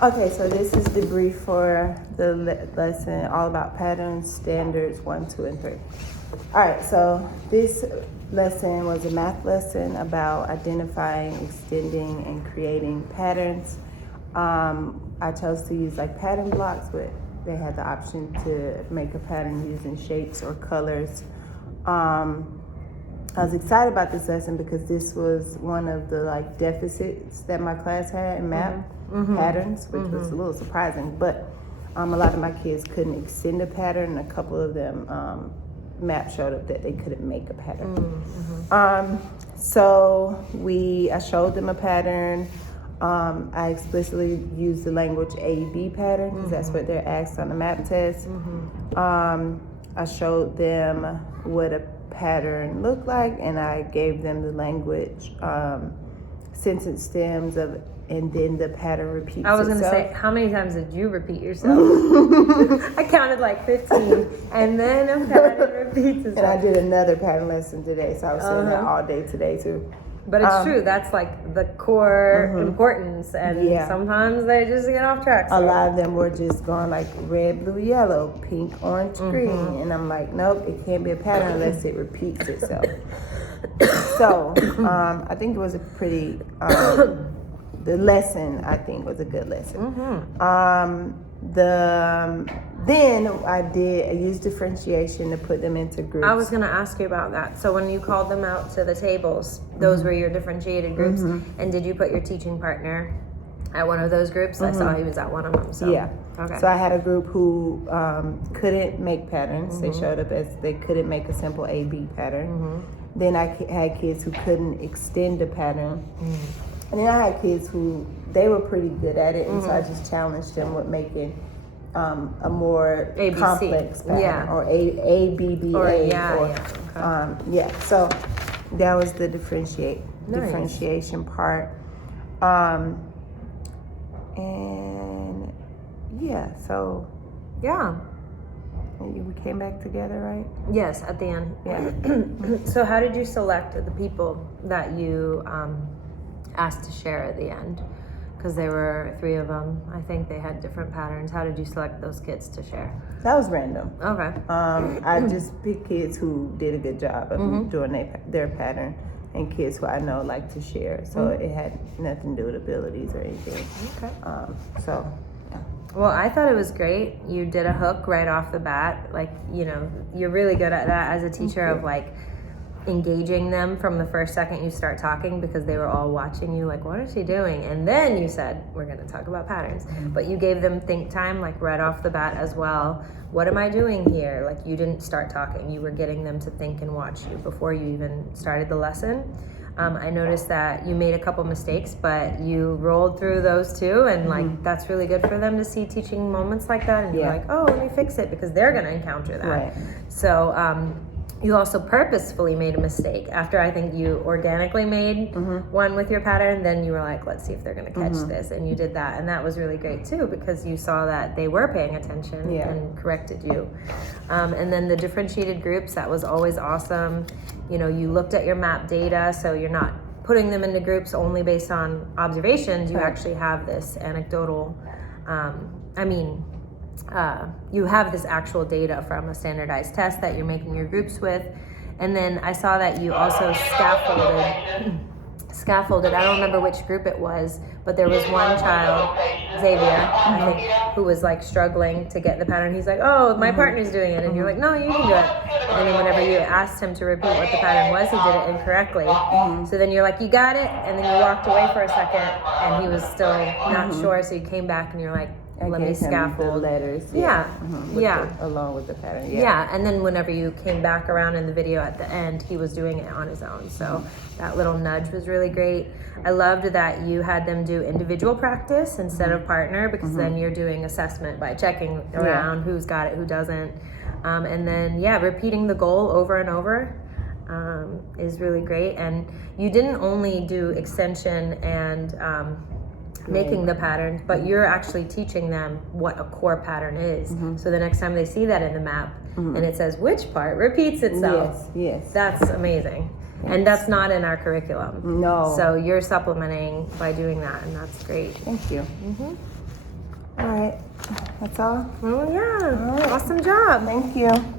Okay, so this is the brief for the lesson all about patterns, standards 1, 2, and 3. All right, so this lesson was a math lesson about identifying, extending, and creating patterns. I chose to use like pattern blocks, but they had the option to make a pattern using shapes or colors. I was excited about this lesson because this was one of the like deficits that my class had in math patterns, which was a little surprising. But a lot of my kids couldn't extend a pattern. A couple of them, math showed up that they couldn't make a pattern. So I showed them a pattern. I explicitly used the language A-B pattern because that's what they're asked on the map test. I showed them what a pattern looked like, and I gave them the language sentence stems of, and then the pattern repeats I was going to itself. say, how many times did you repeat yourself? I counted like 15, and then a pattern repeats itself. And I did another pattern lesson today, so I was doing that all day today too. But it's true, that's like the core importance, and sometimes they just get off track. So. A lot of them were just going like red, blue, yellow, pink, orange, green, and I'm like, nope, it can't be a pattern unless it repeats itself. So I think it was a pretty, the lesson I think was a good lesson. Then I used differentiation to put them into groups. I was going to ask you about that. So when you called them out to the tables, those were your differentiated groups. And did you put your teaching partner at one of those groups? I saw he was at one of them. So. Yeah. Okay. So I had a group who couldn't make patterns. They showed up as they couldn't make a simple A-B pattern. Then I had kids who couldn't extend a pattern. And then I had kids who, they were pretty good at it, and so I just challenged them with making a more ABC. complex pattern, or ABBA. So that was the differentiation part. And we came back together, right? Yes, at the end. Yeah. So how did you select the people that you asked to share at the end? Because there were 3 of them. I think they had different patterns. How did you select those kids to share? That was random. Okay. I just picked kids who did a good job of doing their pattern, and kids who I know like to share. So it had nothing to do with abilities or anything. Okay. Well, I thought it was great. You did a hook right off the bat. Like, you're really good at that as a teacher of like engaging them from the first second you start talking, because they were all watching you like, what is she doing? And then you said, we're going to talk about patterns. But you gave them think time like right off the bat as well. What am I doing here? Like, you didn't start talking. You were getting them to think and watch you before you even started the lesson. I noticed that you made a couple mistakes, but you rolled through those too, and like that's really good for them to see teaching moments like that, and you're like, oh, let me fix it, because they're going to encounter that. Right. So you also purposefully made a mistake. After I think you organically made one with your pattern, then you were like, let's see if they're going to catch this, and you did that, and that was really great too, because you saw that they were paying attention and corrected you. And then the differentiated groups, that was always awesome. You looked at your map data, so you're not putting them into groups only based on observations. You actually have this anecdotal, you have this actual data from a standardized test that you're making your groups with. And then I saw that you also scaffolded, I don't remember which group it was, but there was one child, Xavier, I think, who was like struggling to get the pattern. He's like, oh, my partner's doing it. And you're like, no, you can do it. And then whenever you asked him to repeat what the pattern was, he did it incorrectly. So then you're like, you got it. And then you walked away for a second, and he was still not sure. So you came back and you're like, let me scaffold the letters. Along with the pattern. And then whenever you came back around in the video at the end, he was doing it on his own. So that little nudge was really great. I loved that you had them do individual practice instead of partner, because then you're doing assessment by checking around who's got it, who doesn't. And then repeating the goal over and over is really great. And you didn't only do extension and making the patterns, but you're actually teaching them what a core pattern is. So the next time they see that in the map and it says which part repeats itself, that's amazing. And that's not in our curriculum. No. So you're supplementing by doing that, and that's great. Thank you. All right, that's all. Oh yeah. All right. Awesome job. Thank you.